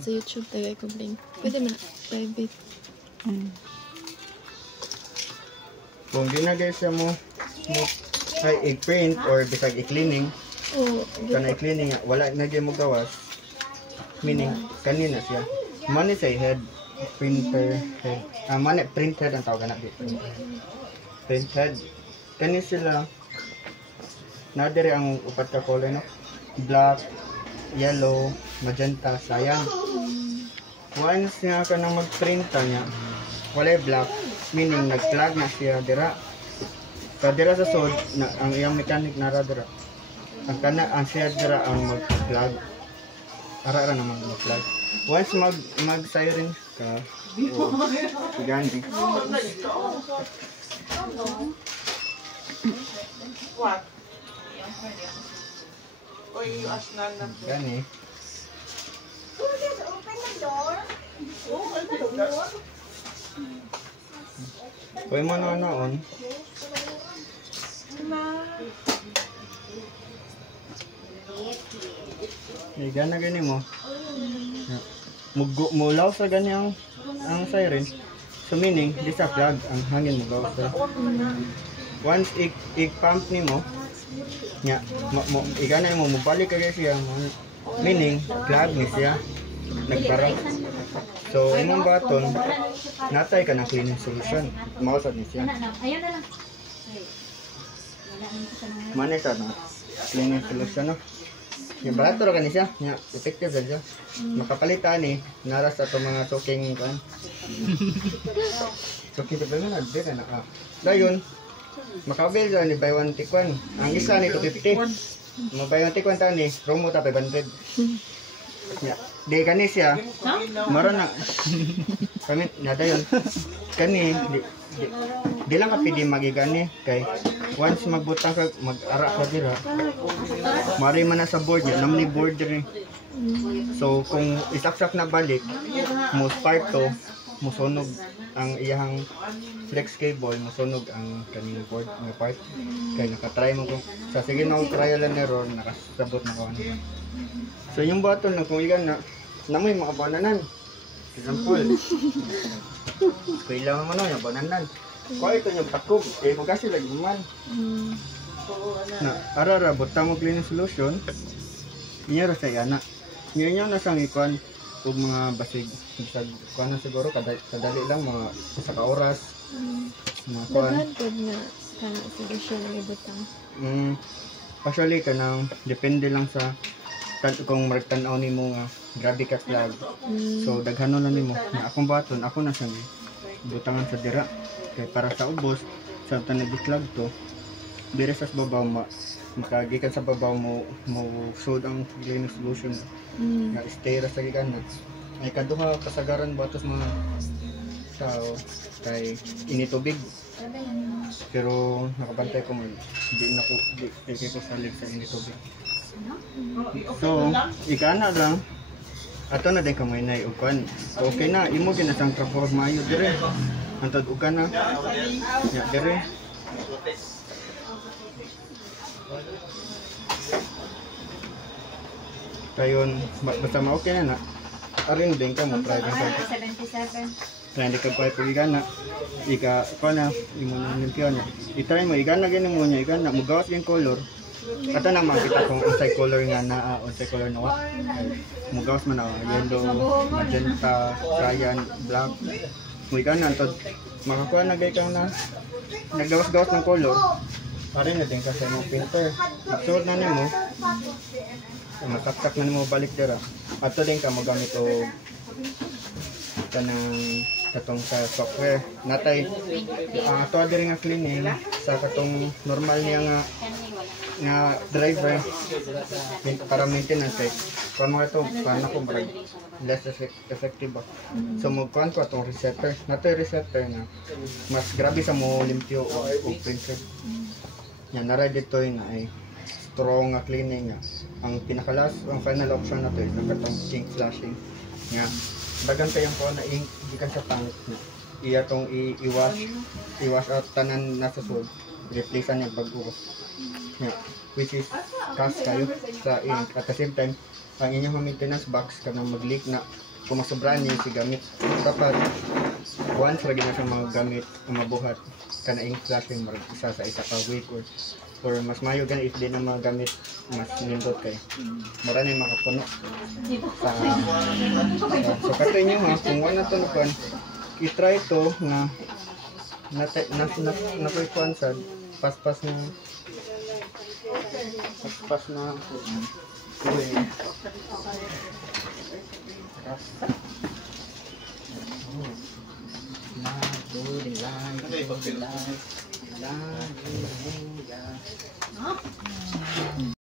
Sa YouTube tagay ko link. Pwede man private. Kung ginagay siya mo ay i-print or bisag i-cleaning, kana i-cleaning wala nagyay mo gawas. Meaning kanina siya. Money say head printer head. Money print head ang tawag na dito. Print head. Kani sila na dire ang upat ka color no. Black, yellow, magenta, sayang. Once nga ka nang mag-print niya, wala black, meaning nag-plug na siya dira. Sa dira sa sod, ang iyang mechanic nara dira. Ang siya dira ang mag-plug. Ara na mag-plug. Once mag-siren ka, gandi. What? Or you ask Nana. Gani. Open the door. Oh, open the door. Uy mo na noon. May gana gani mo. Mulaw sa gani ang siren. So meaning, di sa plug ang hangin mo gaw sa. Once i-pump ni mo, nya igana mo mubalik kagay siya. Meaning, plug ni siya. Nagbarang. So, imong baton, natay ka ng cleaning solution. Mausap ni siya. Mana siya na cleaning solution, no? Yung barato ra kani siya, nya effective ra siya. Makapalitan ni naras sa mga soking kan. Soking pa na dito na. Dayon, makabil ra ni buy one take one. Ang isa ni 250. Mo buy one take one ta ni, promo ta 500. Ya, di kani siya. Maron na. Kami nada yon. Kani di lang ka pidi magigani kay once magbutang ka mag-ara ka dira. Mari man na sa board yan, namni board rin. So kung isaksak na balik, mo spark to, mo sunog ang iyang flex cable, mo sunog ang kaning board nga part. Kay nakatry mo kung sa sige na trial and error, nakasabot na ko ano. So yung button na kung iyan na namoy mga bananan. Example. Kailangan mo na yung bananan. Kung ito yung takog, eh magkasi lagi man. Na arara butang mo cleaning solution. Inyara sa yana. Ngayon na sang ikuan ug mga basig bisag kuan na siguro kadali lang mga sa ka oras. Mga kuan. Daghan na kana solution nga butang. Actually kanang depende lang sa kung magtanaw nimo nga grabe ka plug. So daghanon na nimo. Na akong baton, ako na siyang butangan sa dira. Kay para sa ubos, sa tanang plug to, dire sa babaw makagikan sa babaw mo sud ang cleaning solution. Nga stay ra sa gikan na. Ay kaduha kasagaran batos mga tao kay initubig. Pero nakabantay ko man di ko salig sa initubig. So, ikana lang. Ato na din kamay na iukan. So, okay na. Imo ginasang trabaho mayo dire. Antod ukan na. Ya, dire. Kayon, basta ma-okay na na. Arin din ka mo. Try ka sa 77. Try ka pa ipagigana. Ika, pa na. Imo na nimpyo na. I-try mo. Igana ganun mo niya. Igana. Mugawas yung color. Kata na makita kung unsay color nga na unsay color na wa. Mugawas man ako, yellow, magenta, cyan, black. Muikan na antod makakuha na gay kang na naggawas-gawas ng color. Pare na din kasi mo printer. Magsuot na nimo. Mataktak na nimo balik dira. Ato din ka magamit og kanang katong sa software. Natay ato diri nga cleaning sa katong normal niya nga driver para maintenance kay kung mga ito paano ko marag less effective ba. So magkuhan ko itong resetter na ito yung resetter na mas grabe sa mo limpyo o printer yan naray dito na ay strong nga cleaning nga ang pinakalas ang final option na ito is ang katong ink flashing nga dagan kayong po na ink gikan sa tank na iya tong i-wash out tanan nasa sud replace niya pag-uwas. Yeah, which is cost kayo sa ink. At the same time, ang inyong maintenance box kanang mag-leak na kung masobra niya si gamit dapat once lagi na sa mga gamit mabuhat kanaing klase marag isa sa isa ka week or mas mayo gan if di na mga gamit mas nindot kay mura na yung makapuno sa so kato inyo ha kung wala to nukan i-try to nga nakuikuan sa paspas na uy